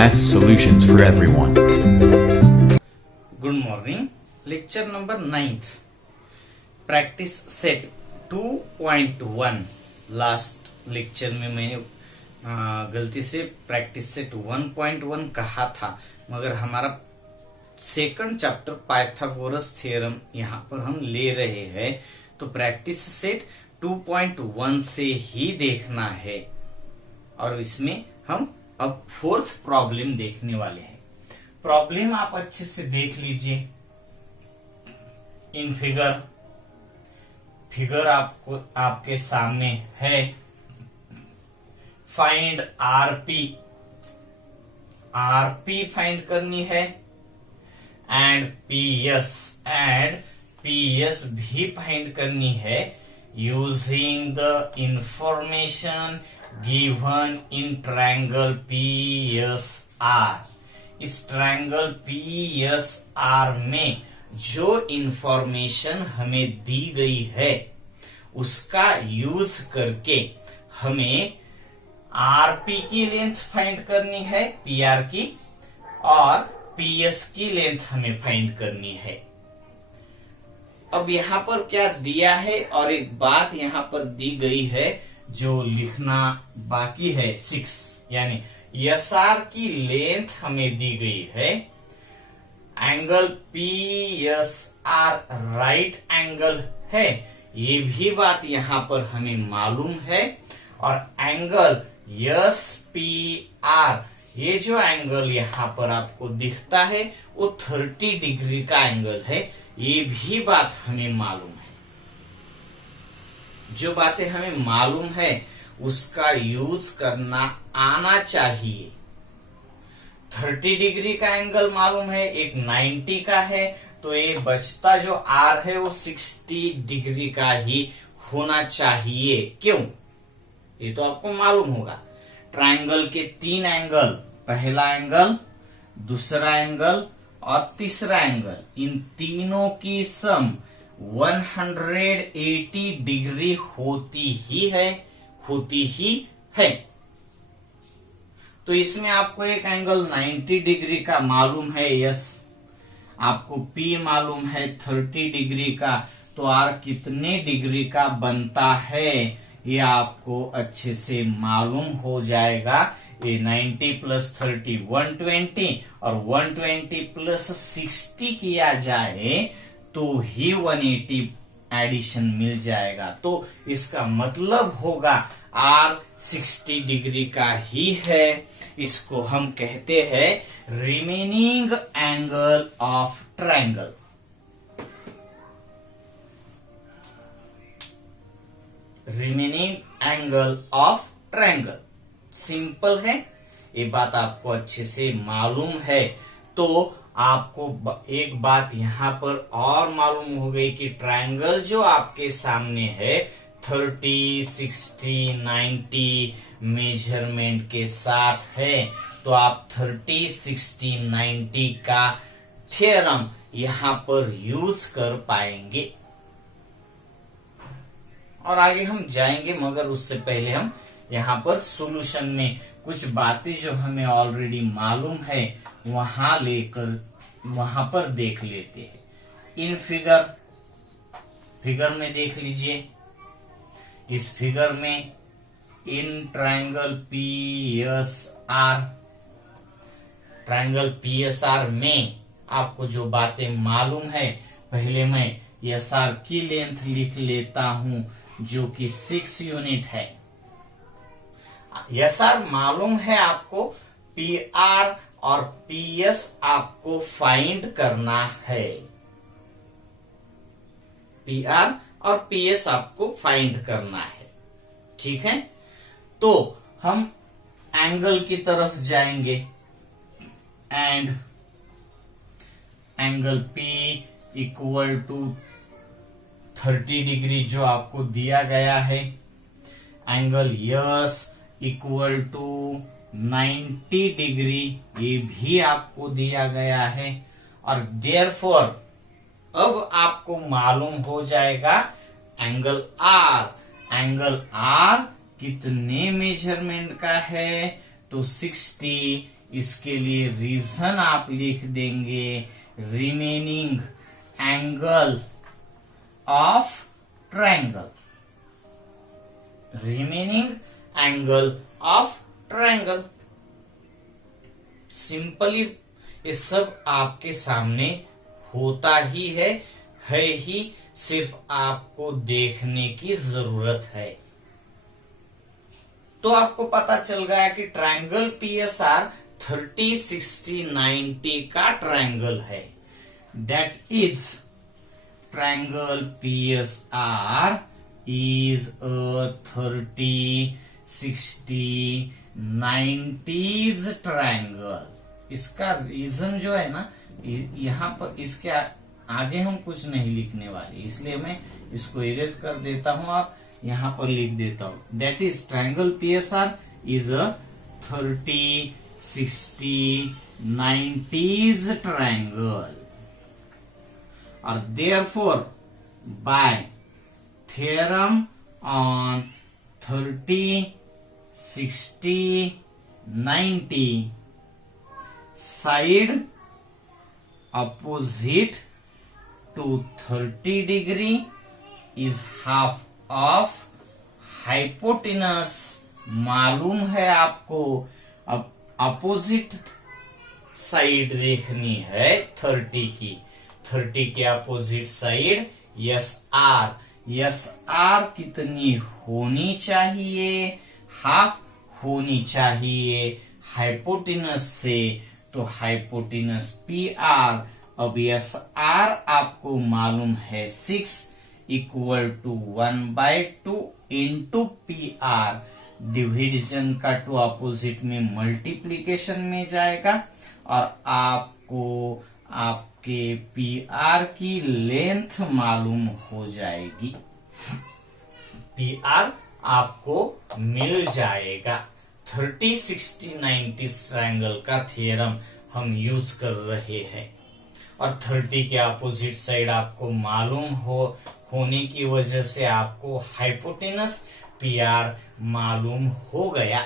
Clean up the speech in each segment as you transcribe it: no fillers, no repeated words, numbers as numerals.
Math solutions for everyone. Good morning. Lecture number 9 practice set 2.1। Last lecture में मैंने गलती से प्रैक्टिस सेट 1.1 कहा था, मगर हमारा सेकंड चैप्टर पाइथागोरस थ्योरम यहाँ पर हम ले रहे हैं, तो प्रैक्टिस सेट 2.1 से ही देखना है। और इसमें हम अब फोर्थ प्रॉब्लम देखने वाले हैं। प्रॉब्लम आप अच्छे से देख लीजिए। इन फिगर आपके सामने है। फाइंड आरपी फाइंड करनी है एंड पीएस भी फाइंड करनी है using the information given in triangle PSR। इस ट्रायंगल PSR में जो इंफॉर्मेशन हमें दी गई है उसका यूज करके हमें आरपी की लेंथ फाइंड करनी है, पीआर की, और पीएस की लेंथ हमें फाइंड करनी है। अब यहां पर क्या दिया है और एक बात यहां पर दी गई है जो लिखना बाकी है 6, यानी एसआर की लेंथ हमें दी गई है। एंगल PSR राइट एंगल है, ये भी बात यहां पर हमें मालूम है। और एंगल SPR, ये जो एंगल यहां पर आपको दिखता है वो 30 डिग्री का एंगल है, ये भी बात हमें मालूम है। जो बातें हमें मालूम है उसका यूज करना आना चाहिए। 30 डिग्री का एंगल मालूम है, एक 90 का है, तो ये बचता जो आर है वो 60 डिग्री का ही होना चाहिए। क्यों? ये तो आपको मालूम होगा। ट्रायंगल के 3 एंगल, पहला एंगल, दूसरा एंगल और तीसरा एंगल, इन तीनों की सम 180 डिग्री होती ही है। तो इसमें आपको एक एंगल 90 डिग्री का मालूम है, यस। आपको P मालूम है 30 डिग्री का, तो R कितने डिग्री का बनता है ये आपको अच्छे से मालूम हो जाएगा। ये 90 प्लस 30 120, और 120 प्लस 60 किया जाए तो ही 180 एडिशन मिल जाएगा। तो इसका मतलब होगा R 60 डिग्री का ही है। इसको हम कहते हैं remaining angle of triangle. Remaining angle of triangle simple है, ये बात आपको अच्छे से मालूम है। तो आपको एक बात यहां पर और मालूम हो गई कि ट्रायंगल जो आपके सामने है 30, 60, 90 मेजरमेंट के साथ है, तो आप 30, 60, 90 का थ्योरम यहां पर यूज कर पाएंगे। और आगे हम जाएंगे, मगर उससे पहले हम यहाँ पर सॉल्यूशन में कुछ बातें जो हमें ऑलरेडी मालूम है वहां पर देख लेते हैं। इन फिगर में देख लीजिए। इस फिगर में इन ट्रायंगल PSR में आपको जो बातें मालूम है, पहले मैं SR की लेंथ लिख लेता हूं जो कि 6 यूनिट है। SR मालूम है आपको, PR और PS आपको फाइंड करना है। PR और PS आपको फाइंड करना है, ठीक है। तो हम एंगल की तरफ जाएंगे and angle P equal to 30 degree जो आपको दिया गया है, angle S equal to 90 degree ये भी आपको दिया गया है। और देयरफॉर अब आपको मालूम हो जाएगा एंगल R कितने मेजरमेंट का है, तो 60 इसके लिए रीजन आप लिख देंगे remaining angle of triangle, remaining angle of triangle. Simply ये सब आपके सामने होता ही है ही, सिर्फ आपको देखने की जरूरत है। तो आपको पता चल गया कि ट्रायंगल पीएसआर 30, 60, 90 का ट्रायंगल है। That is triangle PSR is a 30, 60, 90s triangle. इसका रीजन जो है ना, यहां पर इसके आगे हम कुछ नहीं लिखने वाले, इसलिए मैं इसको इरेज कर देता हूं और यहां पर लिख देता हूं। That is triangle PSR is a 30, 60, 90s triangle. और therefore by theorem on 30, 60, 90 side opposite to 30 degree is half of hypotenuse। मालूम है आपको, अब अपोजिट साइड देखनी है 30 की, 30 के अपोजिट साइड यस आर कितनी होनी चाहिए, हाफ होनी चाहिए हाइपोटेनस से, तो हाइपोटेनस पी आर। अब यस आर आपको मालूम है 6 equal to 1/2 into P R. Division का 2 अपोजिट में मल्टीप्लीकेशन में जाएगा और आपको आपके पी आर की लेंथ मालूम हो जाएगी, पी आर आपको मिल जाएगा। 30, 60, 90 ट्रायंगल का थ्योरम हम यूज कर रहे हैं और 30 के अपोजिट साइड आपको मालूम होने की वजह से आपको हाइपोटेनस पी आर मालूम हो गया।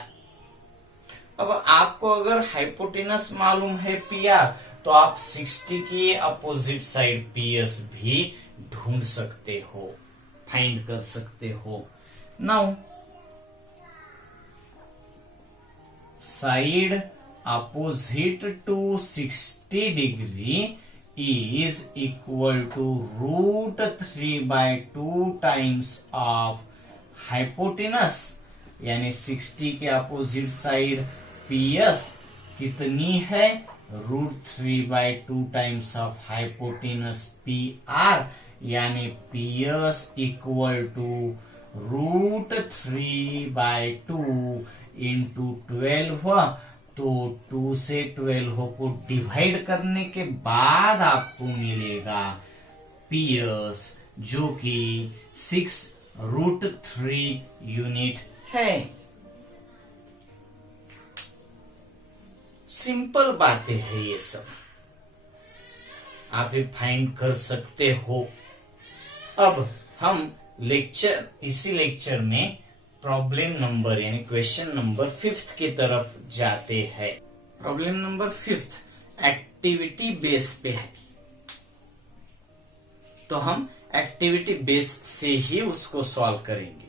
अब आपको अगर हाइपोटेनस मालूम है पी आर, तो आप 60 के अपोजिट साइड पीएस भी ढूंढ सकते हो, फाइंड कर सकते हो। Now side opposite to 60 degree is equal to √3/2 times of hypotenuse, यानी 60 के अपोजिट साइड पीएस कितनी है, √3/2 times of hypotenuse P R, यानी पीएस इक्वल टू √3/2 इंटू 12। तो 2 से 12 को डिवाइड करने के बाद आपको मिलेगा पीएस, जो कि 6√3 यूनिट है। सिंपल बातें है ये सब, आप ये फाइंड कर सकते हो। अब हम इसी लेक्चर में प्रॉब्लम नंबर यानी क्वेश्चन नंबर 5 की तरफ जाते हैं। प्रॉब्लम नंबर 5 एक्टिविटी बेस पे है, तो हम एक्टिविटी बेस से ही उसको सॉल्व करेंगे,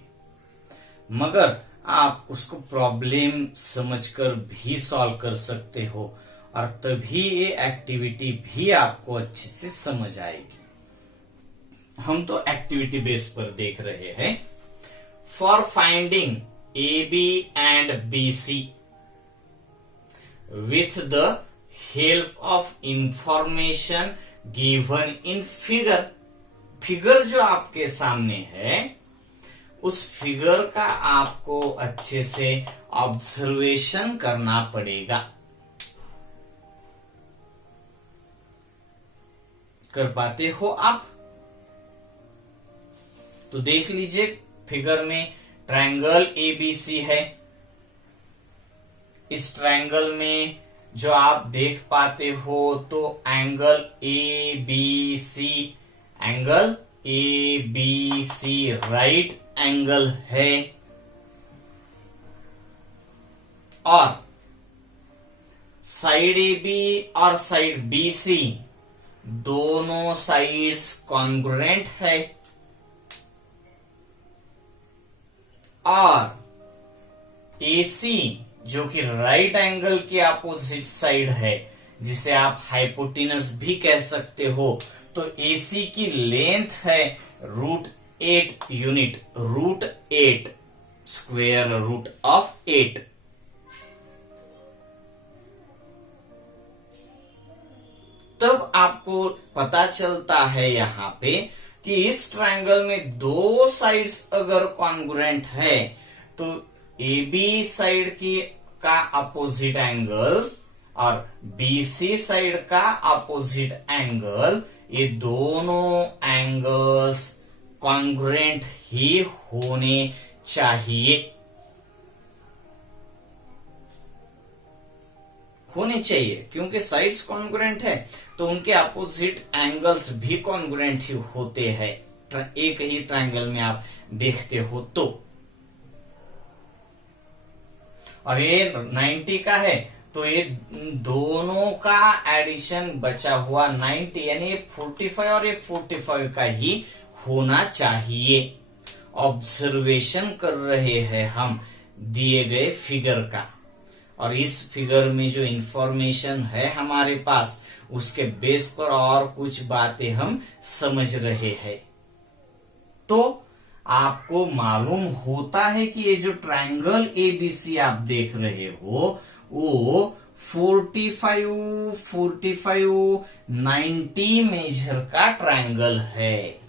मगर आप उसको प्रॉब्लम समझकर भी सॉल्व कर सकते हो और तभी ये एक्टिविटी भी आपको अच्छे से समझ आएगी। हम तो एक्टिविटी बेस पर देख रहे हैं। For finding AB and BC with the help of information given in figure, figure जो आपके सामने है उस फिगर का आपको अच्छे से ऑब्जर्वेशन करना पड़ेगा। कर पाते हो आप? तो देख लीजिए, फिगर में ट्रायंगल एबीसी है। इस ट्रायंगल में जो आप देख पाते हो तो एंगल एबीसी राइट एंगल है और साइड ए बी और साइड बी सी दोनों साइड्स कॉन्ग्रुएंट है और AC जो कि राइट एंगल के अपोजिट साइड है, जिसे आप हाइपोटेनस भी कह सकते हो, तो AC की लेंथ है √8 यूनिट, √8 स्क्वायर रूट ऑफ 8। तब आपको पता चलता है यहां पे कि इस ट्रायंगल में दो साइड्स अगर कॉन्ग्रुएंट है तो AB साइड की का अपोजिट एंगल और BC साइड का अपोजिट एंगल, ये दोनों एंगल्स कॉन्ग्रुएंट ही होने चाहिए, क्योंकि साइड्स कॉन्ग्रुएंट है तो उनके अपोजिट एंगल्स भी कॉन्ग्रुएंट ही होते हैं एक ही ट्रायंगल में आप देखते हो तो। और ये 90 का है तो ये दोनों का एडिशन बचा हुआ 90, यानी 45 और ये 45 का ही होना चाहिए। ऑब्जर्वेशन कर रहे हैं हम दिए गए फिगर का, और इस फिगर में जो इंफॉर्मेशन है हमारे पास उसके बेस पर और कुछ बातें हम समझ रहे हैं। तो आपको मालूम होता है कि ये जो ट्रायंगल ABC आप देख रहे हो वो 45, 90 मेजर का ट्रायंगल है।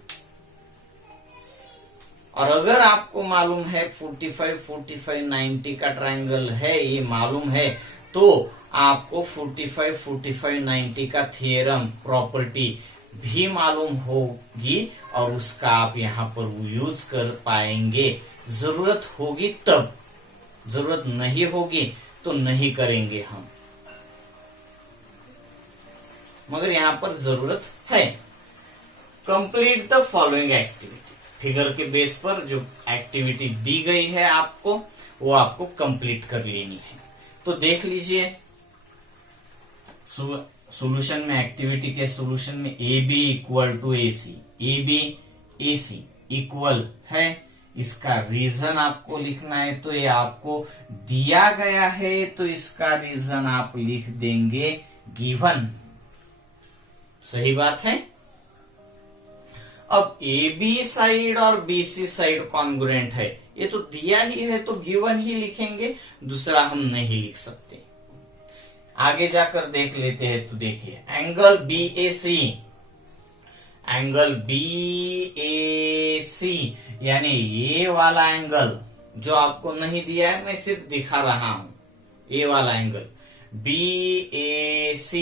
और अगर आपको मालूम है 45, 90 का ट्रायंगल है, ये मालूम है, तो आपको 45, 90 का थ्योरम प्रॉपर्टी भी मालूम होगी और उसका आप यहां पर यूज कर पाएंगे। जरूरत होगी तब, जरूरत नहीं होगी तो नहीं करेंगे हम, मगर यहां पर जरूरत है। Complete the following activity, figure के बेस पर जो एक्टिविटी दी गई है आपको वो आपको कंप्लीट कर लेनी है। तो देख लीजिए सॉल्यूशन में, एक्टिविटी के सॉल्यूशन में AB equal to AC, AB AC equal है, इसका रीजन आपको लिखना है। तो ये आपको दिया गया है तो इसका रीजन आप लिख देंगे गिवन। सही बात है। अब AB साइड और BC साइड कॉन्ग्रुएंट है, ये तो दिया ही है तो गिवन ही लिखेंगे, दूसरा हम नहीं लिख सकते। आगे जाकर देख लेते हैं। तो देखिए एंगल BAC, एंगल BAC यानी ये वाला एंगल जो आपको नहीं दिया है, मैं सिर्फ दिखा रहा हूं, ये वाला एंगल BAC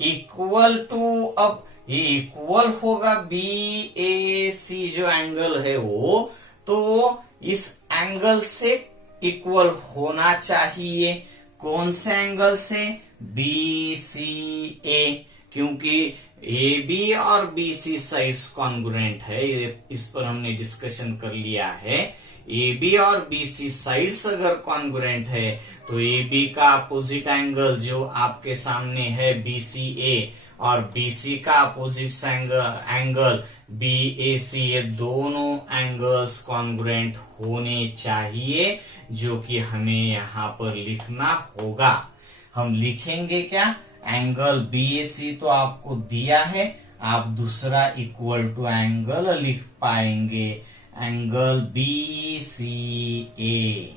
इक्वल टू, अब ये इक्वल होगा BAC जो एंगल है वो, तो इस एंगल से इक्वल होना चाहिए। कौन से एंगल से? BCA, क्योंकि AB और BC साइड्स कॉन्ग्रुएंट है, इस पर हमने डिस्कशन कर लिया है। AB और BC साइड्स अगर कॉन्ग्रुएंट है तो AB का अपोजिट एंगल जो आपके सामने है BCA और BC का अपोजिट एंगल BAC, ये दोनों एंगल्स कॉन्ग्रुएंट होने चाहिए, जो कि हमें यहाँ पर लिखना होगा। हम लिखेंगे क्या? एंगल BAC तो आपको दिया है, आप दूसरा इक्वल टू एंगल लिख पाएंगे, एंगल BCA,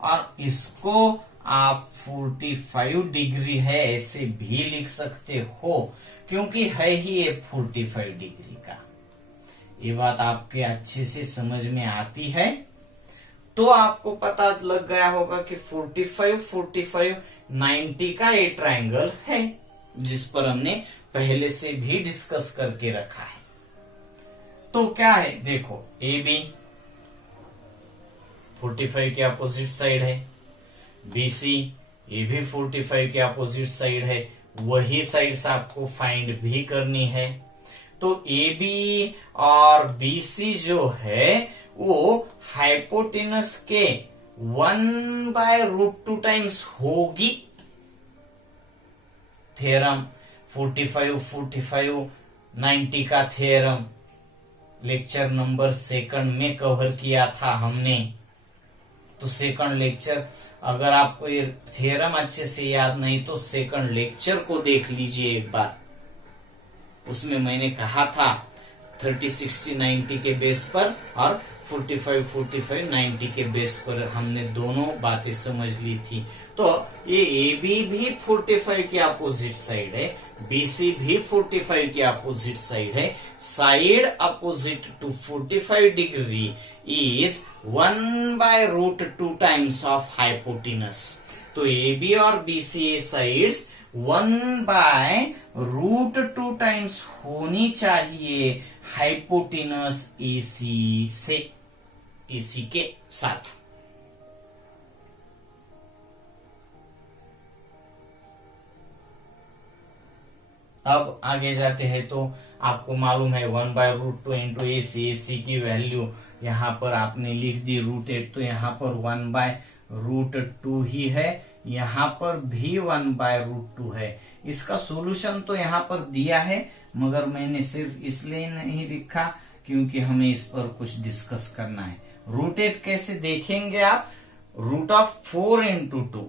और इसको आप 45 डिग्री है ऐसे भी लिख सकते हो, क्योंकि है ही ये 45 डिग्री का। ये बात आपके अच्छे से समझ में आती है। तो आपको पता लग गया होगा कि 45, 90 का ये ट्रायंगल है, जिस पर हमने पहले से भी डिस्कस करके रखा है। तो क्या है? देखो AB 45 के अपोजिट साइड है, BC ये भी 45 के अपोजिट साइड है, वही साइड्स आपको फाइंड भी करनी है। तो AB और BC जो है वो हाइपोटेनस के 1/√2 टाइम्स होगी, थ्योरम, 45, 90 का थ्योरम लेक्चर नंबर 2 में कवर किया था हमने। तो 2 लेक्चर, अगर आपको ये थ्योरम अच्छे से याद नहीं तो 2 लेक्चर को देख लीजिए एक बार। उसमें मैंने कहा था 30, 60, 90 के बेस पर और 45, 90 के बेस पर हमने दोनों बातें समझ ली थी। तो ये AB भी 45 के अपोजिट साइड है, BC भी 45 के अपोजिट साइड है। Side opposite to 45 degree is 1/√2 times of hypotenuse. तो AB और BC साइड्स 1/√2 टाइम्स होनी चाहिए हाइपोटेनस AC के साथ। अब आगे जाते हैं तो आपको मालूम है 1/√2 इंटू AC की वैल्यू यहाँ पर आपने लिख दी √8, तो यहाँ पर 1/√2 ही है, यहाँ पर भी 1/√2 है। इसका सॉल्यूशन तो यहाँ पर दिया है, मगर मैंने सिर्फ इसलिए नहीं लिखा क्योंकि हमें इस पर कुछ डिस्कस करना है। √8 कैसे देखेंगे आप? √4 इंटू 2,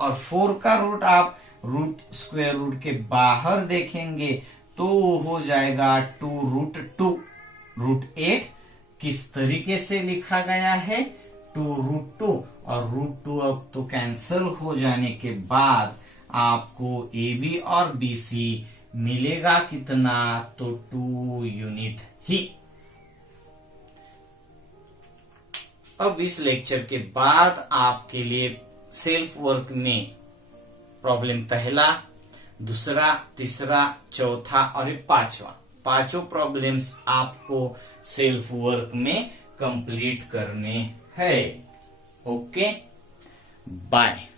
और 4 का रूट आप स्क्वायर रूट के बाहर देखेंगे तो हो जाएगा 2√2। √8 किस तरीके से लिखा गया है? 2√2, और √2 अब तो कैंसल हो जाने के बाद आपको AB और BC मिलेगा कितना? तो 2 यूनिट ही। अब इस लेक्चर के बाद आपके लिए सेल्फ वर्क में प्रॉब्लम पहला, दूसरा, तीसरा, चौथा और 5वां, पांचों प्रॉब्लम्स आपको सेल्फ वर्क में कंप्लीट करने हैं। Okay, bye.